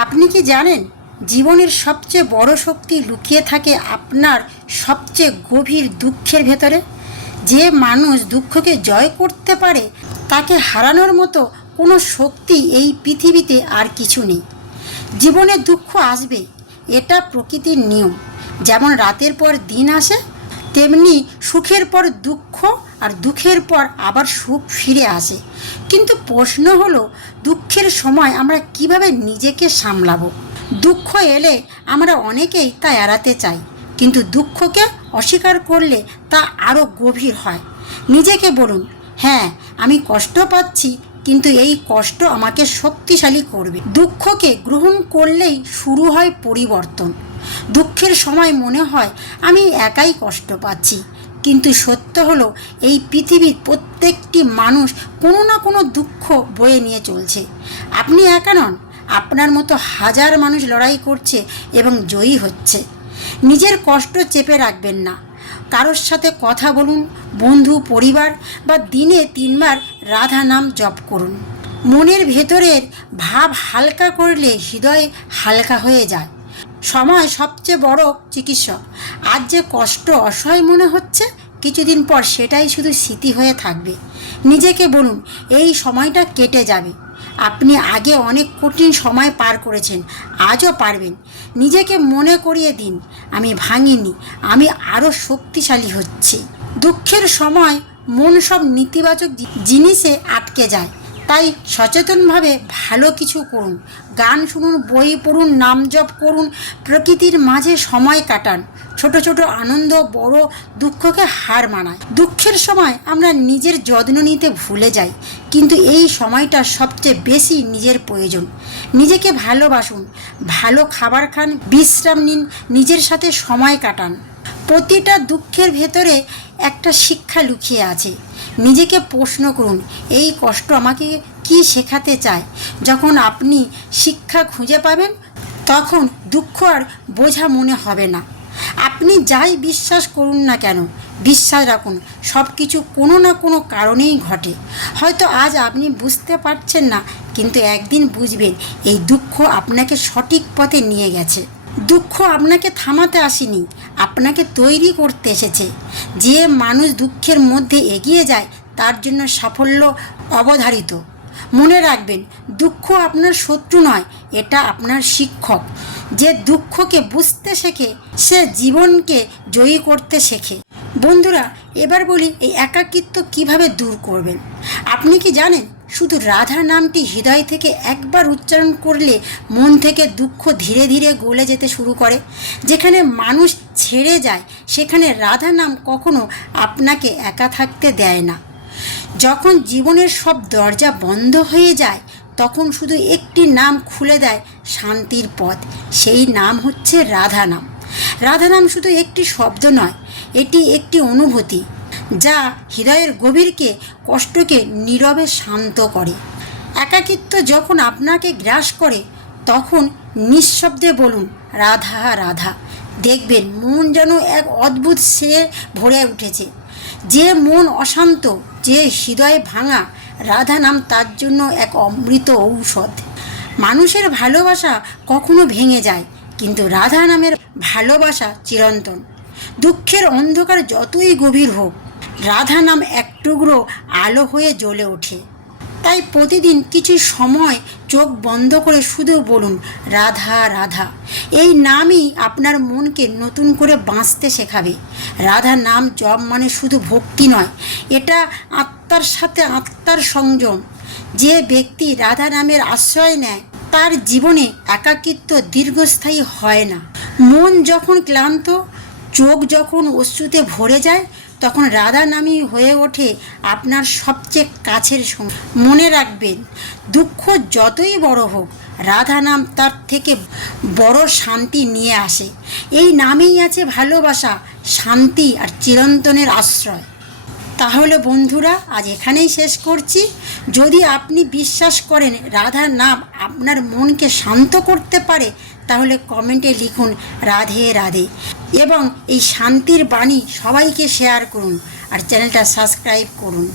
আপনি কি জানেন জীবনের সবচেয়ে বড় শক্তি লুকিয়ে থাকে আপনার সবচেয়ে গভীর দুঃখের ভেতরে? যে মানুষ দুঃখকে জয় করতে পারে তাকে হারানোর মতো কোনো শক্তি এই পৃথিবীতে আর কিছু নেই। জীবনে দুঃখ আসবে, এটা প্রকৃতির নিয়ম। যেমন রাতের পর দিন আসে, তেমনি সুখের পর দুঃখ, আর দুঃখের পর আবার সুখ ফিরে আসে। কিন্তু প্রশ্ন হলো, দুঃখের সময় আমরা কিভাবে নিজেকে সামলাবো? দুঃখ এলে আমরা অনেকেই তা এড়াতে চাই, কিন্তু দুঃখকে অস্বীকার করলে তা আরও গভীর হয়। নিজেকে বলুন, হ্যাঁ আমি কষ্ট পাচ্ছি, কিন্তু এই কষ্ট আমাকে শক্তিশালী করবে। দুঃখকে গ্রহণ করলেই শুরু হয় পরিবর্তন। দুঃখের সময় মনে হয় আমি একাই কষ্ট পাচ্ছি, কিন্তু সত্য হলো এই পৃথিবীর প্রত্যেকটি মানুষ কোনো না কোনো দুঃখ বয়ে নিয়ে চলছে। আপনি একা নন, আপনার মতো হাজার মানুষ লড়াই করছে এবং জয়ী হচ্ছে। নিজের কষ্ট চেপে রাখবেন না। কারোর সাথে কথা বলুন, বন্ধু, পরিবার বা দিনে 3 বার রাধা নাম জপ করুন। মনের ভেতরের ভাব হালকা করলে হৃদয় হালকা হয়ে যায়। সময় সবচেয়ে বড় চিকিৎসক। আজ যে কষ্ট অসহায় মনে হচ্ছে, কিছুদিন পর সেটাই শুধু স্মৃতি হয়ে থাকবে। নিজেকে বলুন, এই সময়টা কেটে যাবে। আপনি আগে অনেক কঠিন সময় পার করেছেন, আজও পারবেন। নিজেকে মনে করিয়ে দিন, আমি ভাঙিনি, আমি আরও শক্তিশালী হচ্ছি। দুঃখের সময় মন সব নেতিবাচক জিনিসে আটকে যায়, তাই সচেতনভাবে ভালো কিছু করুন। গান শুনুন, বই পড়ুন, নাম জপ করুন, প্রকৃতির মাঝে সময় কাটান। ছোট ছোট আনন্দ বড় দুঃখকে হার মানায়। দুঃখের সময় আমরা নিজের যত্ন নিতে ভুলে যাই, কিন্তু এই সময়টা সবচেয়ে বেশি নিজের প্রয়োজন। নিজেকে ভালোবাসুন, ভালো খাবার খান, বিশ্রাম নিন, নিজের সাথে সময় কাটান। প্রতিটা দুঃখের ভেতরে একটা শিক্ষা লুকিয়ে আছে। নিজেকে প্রশ্ন করুন, এই কষ্ট আমাকে কি শেখাতে চায়? যখন আপনি শিক্ষা খুঁজে পাবেন, তখন দুঃখ আর বোঝা মনে হবে না। আপনি যাই বিশ্বাস করুন না কেন, বিশ্বাস রাখুন সব কিছু কোনো না কোনো কারণেই ঘটে। হয়তো আজ আপনি বুঝতে পারছেন না, কিন্তু একদিন বুঝবেন এই দুঃখ আপনাকে সঠিক পথে নিয়ে গেছে। দুঃখ আপনাকে থামাতে আসেনি, আপনাকে তৈরি করতে এসেছে। যে মানুষ দুঃখের মধ্যে এগিয়ে যায় তার জন্য সাফল্য অবধারিত। মনে রাখবেন, দুঃখ আপনার শত্রু নয়, এটা আপনার শিক্ষক। যে দুঃখকে বুঝতে শেখে সে জীবনকে জয়ী করতে শেখে। বন্ধুরা, এবার বলি এই একাকিত্ব কিভাবে দূর করবেন। আপনি কি জানেন, শুধু রাধা নামটি হৃদয় থেকে একবার উচ্চারণ করলে মন থেকে দুঃখ ধীরে ধীরে গলে যেতে শুরু করে। যেখানে মানুষ ছেড়ে যায়, সেখানে রাধা নাম কখনো আপনাকে একা থাকতে দেয় না। যখন জীবনের সব দরজা বন্ধ হয়ে যায়, তখন শুধু একটি নাম খুলে দেয় শান্তির পথ। সেই নাম হচ্ছে রাধা নাম। রাধা নাম শুধু একটি শব্দ নয়, এটি একটি অনুভূতি যা হৃদয়ের গভীরকে, কষ্টকে নীরবে শান্ত করে। একাকিত্ব যখন আপনাকে গ্রাস করে, তখন নিঃশব্দে বলুন, রাধা রাধা। দেখবেন মন যেন এক অদ্ভুত সে ভরে উঠেছে। যে মন অশান্ত, যে হৃদয় ভাঙা, রাধা নাম তার জন্য এক অমৃত ঔষধ। মানুষের ভালোবাসা কখনো ভেঙে যায়, কিন্তু রাধা নামের ভালোবাসা চিরন্তন। দুঃখের অন্ধকার যতই গভীর হোক, রাধা নাম এক টুকরো আলো হয়ে জ্বলে ওঠে। তাই প্রতিদিন কিছু সময় চোখ বন্ধ করে শুধু বলুন, রাধা রাধা। এই নামই আপনার মনকে নতুন করে বাঁচতে শেখাবে। রাধা নাম জপ মানে শুধু ভক্তি নয়, এটা আত্মার সাথে আত্মার সংযম। যে ব্যক্তি রাধা নামের আশ্রয় নেয়, তার জীবনে একাকিত্ব দীর্ঘস্থায়ী হয় না। মন যখন ক্লান্ত, চোখ যখন অশ্রুতে ভরে যায়, তখন রাধা নামই হয়ে ওঠে আপনার সবচেয়ে কাছের সঙ্গী। মনে রাখবেন, দুঃখ যতই বড় হোক, রাধা নাম তার থেকে বড় শান্তি নিয়ে আসে। এই নামেই আছে ভালোবাসা, শান্তি আর চিরন্তনের আশ্রয়। তাহলে বন্ধুরা, আজ এখানেই শেষ করছি। যদি আপনি বিশ্বাস করেন রাধার নাম আপনার মনকে শান্ত করতে পারে, তাহলে কমেন্টে লিখুন রাধে রাধে, এবং এই শান্তির বাণী সবাইকে শেয়ার করুন আর চ্যানেলটা সাবস্ক্রাইব করুন।